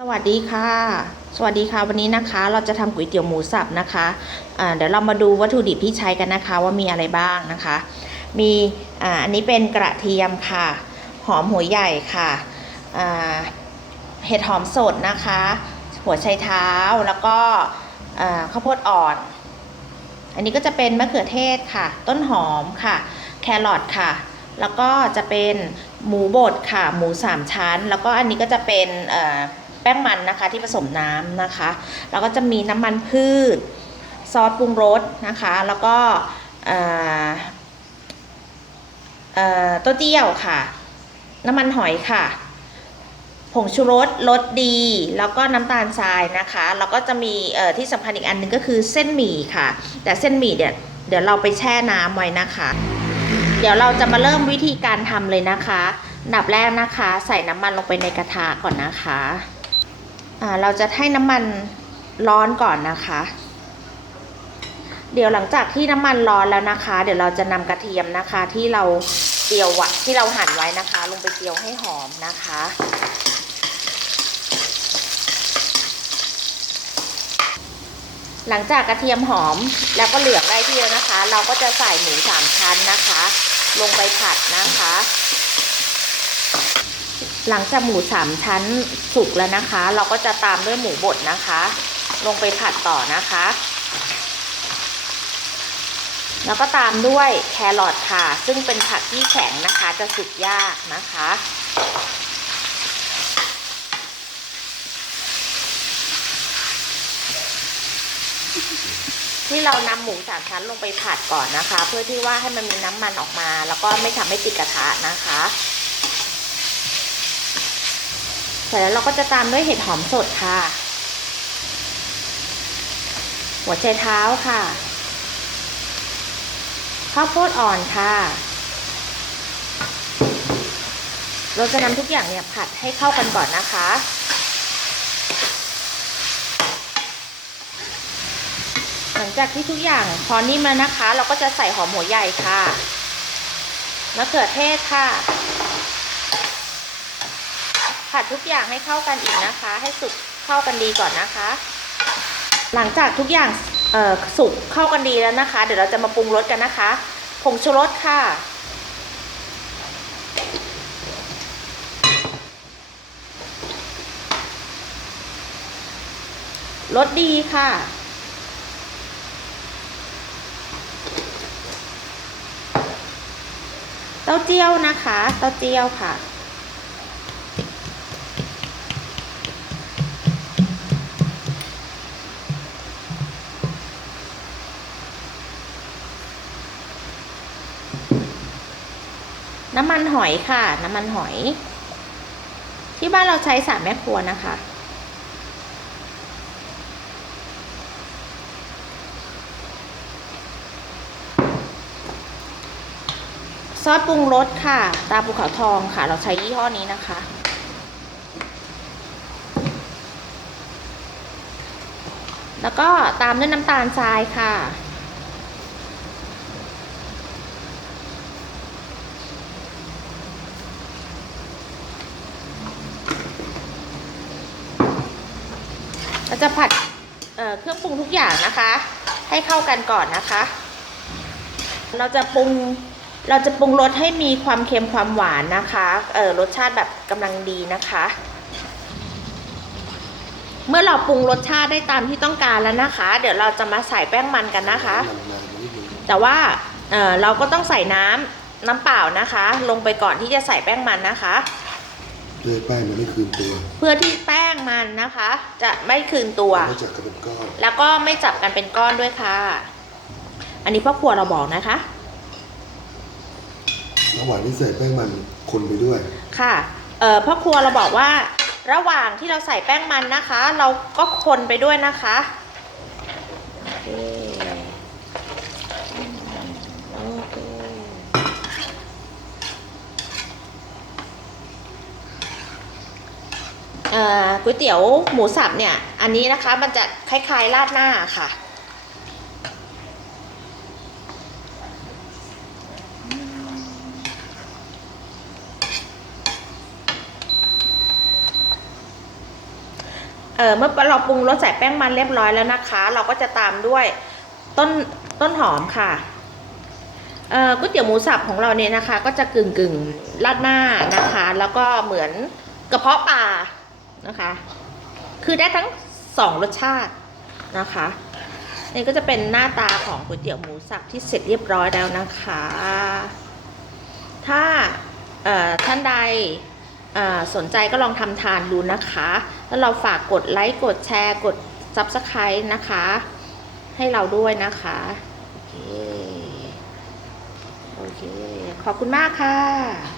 สวัสดีค่ะ สวัสดีค่ะ วันนี้นะคะ เราจะทำก๋วยเตี๋ยวหมูสับนะคะอ่าเดี๋ยวเรามาดูวัตถุดิบที่ใช้กันนะคะว่ามีอะไรบ้างนะคะ มีออันนี้เป็นกระเทียมค่ะ หอมหัวใหญ่ค่ะ เห็ดหอมสดนะคะ หัวไชเท้าแล้วก็ข้าวโพดอ่อน อันนี้ก็จะเป็นมะเขือเทศค่ะ ต้นหอมค่ะ แครอทค่ะแล้วก็จะเป็นหมูบดค่ะ หมูสามชั้น แล้วก็อันนี้ก็จะเป็นเอ่อ แป้งมันนะคะที่ผสมน้ำนะคะแล้วก็จะมีน้ำมันพืช ซอสปรุงรสนะคะ แล้วก็ต้าเจี้ยวค่ะ น้ำมันหอยค่ะ ผงชูรสรสดี แล้วก็น้ำตาลทรายนะคะ แล้วก็จะมีที่สำคัญอีกอันหนึงก็คือเส้นหมี่ค่ะ แต่เส้นหมี่เดี๋ยวเดี๋ยวเราไปแช่น้ำไว้นะคะ เดี๋ยวเราจะมาเริ่มวิธีการทำเลยนะคะดับแรกนะคะ ใส่น้ำมันลงไปในกระทะก่อนนะคะ เราจะให้น้ำมันร้อนก่อนนะคะ เดี๋ยวหลังจากที่น้ำมันร้อนแล้วนะคะ เดี๋ยวเราจะนำกระเทียมนะคะที่เราเจียวไวะที่เราหั่นไว้นะคะ ลงไปเจียวให้หอมนะคะหลังจากกระเทียมหอมแล้วก็เหลืองได้ที่แล้วนะคะ เราก็จะใส่หมูสามชั้นนะคะ ลงไปผัดนะคะ หลังจากหมูสามชั้นสุกแล้วนะคะ เราก็จะตามด้วยหมูบดนะคะ ลงไปผัดต่อนะคะ แล้วก็ตามด้วยแครอทค่ะ ซึ่งเป็นผักที่แข็งนะคะ จะสุกยากนะคะที่เรานำหมูสามชั้นลงไปผัดก่อนนะคะ เพื่อที่ว่าให้มันมีน้ำมันออกมา แล้วก็ไม่ทำให้ติดกระทะนะคะ ร็จแล้วเราก็จะตามด้วยเห็ดหอมสดค่ะ หัวใจเท้าค่ะ ข้าวโพดอ่อนค่ะ เราจะนำทุกอย่างเนี่ยผัดให้เข้ากันก่อนนะคะหลังจากที่ทุกอย่างพอนิ่มแล้วนะคะ เราก็จะใส่หอมหัวใหญ่ค่ะมะเขือเทศค่ะ ผัดทุกอย่างให้เข้ากันอีกนะคะ ให้สุกเข้ากันดีก่อนนะคะ หลังจากทุกอย่างสุกเข้ากันดีแล้วนะคะ เดี๋ยวเราจะมาปรุงรสกันนะคะผงชูรสค่ะ รสดีค่ะ เต้าเจี้ยวนะคะ เต้าเจี้ยวค่ะ น้ำมันหอยค่ะ น้ำมันหอย ที่บ้านเราใช้สามแม่ครัวนะคะ ซอสปรุงรสค่ะ ตาภูเขาทองค่ะ เราใช้ยี่ห้อนี้นะคะแล้วก็ตามด้วยน้ำตาลทรายค่ะ เราจะผัดเเครื่องปรุงทุกอย่างนะคะ ให้เข้ากันก่อนนะคะ เราจะปรุงเราจะปรุงรสให้มีความเค็มความหวานนะคะเออรสชาติแบบกำลังดีนะคะ เมื่อเราปรุงรสชาติได้ตามที่ต้องการแล้วนะคะ เดี๋ยวเราจะมาใส่แป้งมันกันนะคะ แต่ว่าเออเราก็ต้องใส่น้ำน้ำเปล่านะคะ ลงไปก่อนที่จะใส่แป้งมันนะคะ เพื่อให้แป้งมันไม่คืนตัวเพื่อที่แป้งมันนะคะ จะไม่คืนตัว ไม่จับกันเป็นก้อน แล้วก็ไม่จับกันเป็นก้อนด้วยค่ะ อันนี้พ่อครัวเราบอกนะคะระหว่างที่ใส่แป้งมันคนไปด้วย ค่ะ เอ่อพ่อครัวเราบอกว่า ระหว่างที่เราใส่แป้งมันนะคะ เราก็คนไปด้วยนะคะโอเคโอเคเอ่อ ก๋วยเตี๋ยวหมูสับเนี่ย อันนี้นะคะมันจะคล้ายๆราดหน้าค่ะ เมื่อเราปรุงรสใส่แป้งมันเรียบร้อยแล้วนะคะ เราก็จะตามด้วยต้นต้นหอมค่ะก๋วยเตี๋ยวหมูสับของเราเนี่ยนะคะ ก็จะกึ่งกึ่งๆราดหน้านะคะ แล้วก็เหมือนกระเพาะปลา นะคะ คือได้ทั้งสองรสชาตินะคะนี่ก็จะเป็นหน้าตาของก๋วยเตี๋ยวหมูสับที่เสร็จเรียบร้อยแล้วนะคะ ถ้าท่านใดสนใจก็ลองทำทานดูนะคะ แล้วเราฝากกดไลค์ กดแชร์ กด Subscribe นะคะ ให้เราด้วยนะคะ โอเค โอเค ขอบคุณมากค่ะ